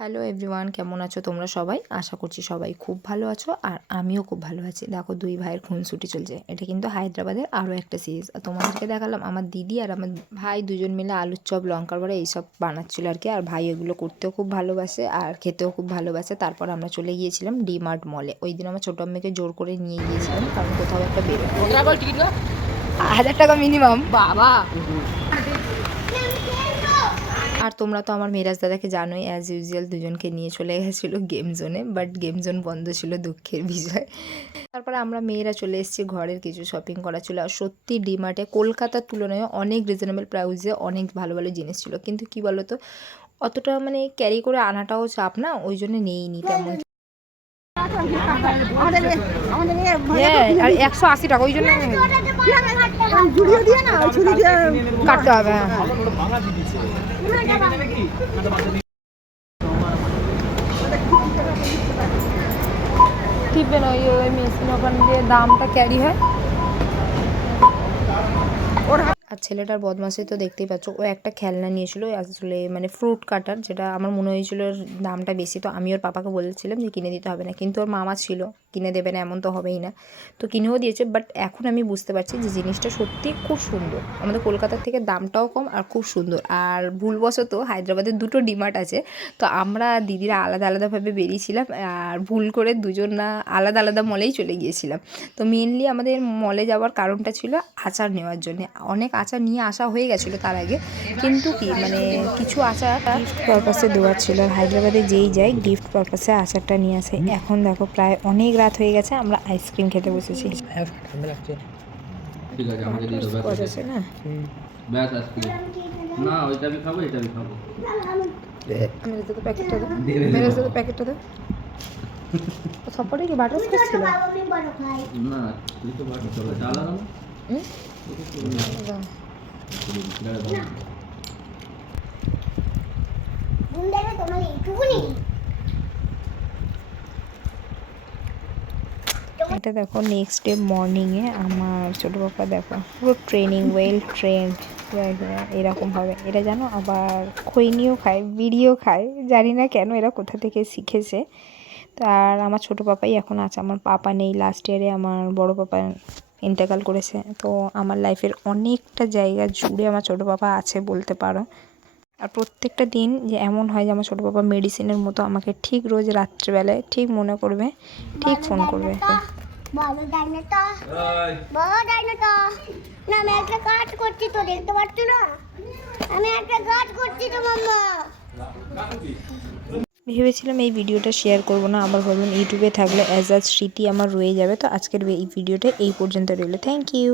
Hello everyone, কেমন আছো তোমরা সবাই? আশা করছি সবাই খুব ভালো আছো আর আমিও খুব ভালো আছি। দেখো দুই ভাইয়ের খুনসুটি চলছে। এটা কিন্তু হায়দ্রাবাদের আরও একটা সিরিজ। আর তোমাদেরকে দেখালাম আমার দিদি আর আমার ভাই দুজন মিলে আলুর চপ, লঙ্কার বড়া এইসব বানাচ্ছিল আর কি। আর ভাই এগুলো করতেও খুব ভালোবাসে আর খেতেও খুব ভালোবাসে। তারপর আমরা চলে গিয়েছিলাম ডিমার্ট মলে। ওই দিন আমার ছোটো মেয়েকে জোর করে নিয়ে গিয়েছিলাম, কারণ কোথাও একটা বেরোয় 1000 টাকা মিনিমাম বাবা। আর তোমরা তো আমার মিরাজ দাদাকে জানোই, অ্যাজ ইউজুয়াল দুজনকে নিয়ে চলে গেছিলো গেম জোনে, বাট গেম জোন বন্ধ ছিল, দুঃখের বিষয়। তারপরে আমরা মেয়েরা চলে এসেছি, ঘরের কিছু শপিং করা ছিল। আর সত্যি ডিমার্টে কলকাতার তুলনায় অনেক রিজনেবল প্রাইসে অনেক ভালো ভালো জিনিস ছিল। কিন্তু কি বলো তো, অতটা মানে ক্যারি করে আনাটাও চাপ না, ওই জন্য নেইনি তেমন। আর 180 টাকা, ওই জন্য কাটতে হবে। টিপে না, ওই মেশিন ওখান দিয়ে দামটা ক্যারি হয়। আর ছেলেটার বদমাশি তো দেখতেই পাচ্ছ, ও একটা খেলনা নিয়েছিল আসলে, মানে ফ্রুট কাটার, যেটা আমার মনে হয়েছিল দামটা বেশি। তো আমি ওর পাপাকে বলেছিলাম যে কিনে দিতে হবে না, কিন্তু ওর মামা ছিল, কিনে দেবে না এমন তো হবেই না, তো কিনেও দিয়েছে। বাট এখন আমি বুঝতে পারছি যে জিনিসটা সত্যি খুব সুন্দর, আমাদের কলকাতার থেকে দামটাও কম আর খুব সুন্দর। আর ভুলবশত হায়দ্রাবাদের দুটো ডিমার্ট আছে, তো আমরা দিদিরা আলাদা আলাদাভাবে বেরিয়েছিলাম আর ভুল করে দুজন না আলাদা আলাদা মলেই চলে গিয়েছিলাম। তো মেনলি আমাদের মলে যাওয়ার কারণটা ছিল আচার নেওয়ার জন্য। অনেক আচার নিয়ে আসা হয়ে গেছিলো তার আগে, কিন্তু কি মানে কিছু আচার গিফট পারপাসে দেওয়ার ছিল। আর হায়দ্রাবাদে যেই যায় গিফট পারপাসে আচারটা নিয়ে আসে। এখন দেখো প্রায় অনেক রাত হয়ে গেছে, আমরা আইসক্রিম খেতে বসেছি। প্যাকেটটা দাও। সবকটাই কি বাটার স্কচ ছিল? না, তুই তো বাটার স্কচ চালা না। এটা দেখো নেক্সট ডে মর্নিংয়ে আমার ছোটো পাপা দেখো পুরো ট্রেনিং ওয়েল ট্রেন্ড এরকম হবে। এটা জানো আবার খৈনিও খায়, বিড়িও খায়, জানি না কেন এরা কোথা থেকে শিখেছে। তো আর আমার ছোটো পাপাই এখন আছে, আমার পাপা নেই, লাস্ট ইয়ারে আমার বড় পাপা ইন্তেকাল করেছে। তো আমার লাইফের অনেকটা জায়গা জুড়ে আমার ছোটো পাপা আছে বলতে পারো। আর প্রত্যেকটা দিন যে এমন হয় যে আমার ছোটো পাপা মেডিসিনের মতো আমাকে ঠিক রোজ রাত্রেবেলায় ঠিক মনে করবে, ঠিক ফোন করবে। আমি একটা কাজ করছি তো, দেখতে পাচ্ছ না? আমি একটা কাজ করছি তো মাম্মা। ভেবেছিলাম এই ভিডিওটা শেয়ার করব না, আবার ভাবলাম ইউটিউবে থাকলে অ্যাজ স্মৃতি আমার রয়ে যাবে। তো আজকের এই ভিডিওটা এই পর্যন্ত রইলো। Thank you.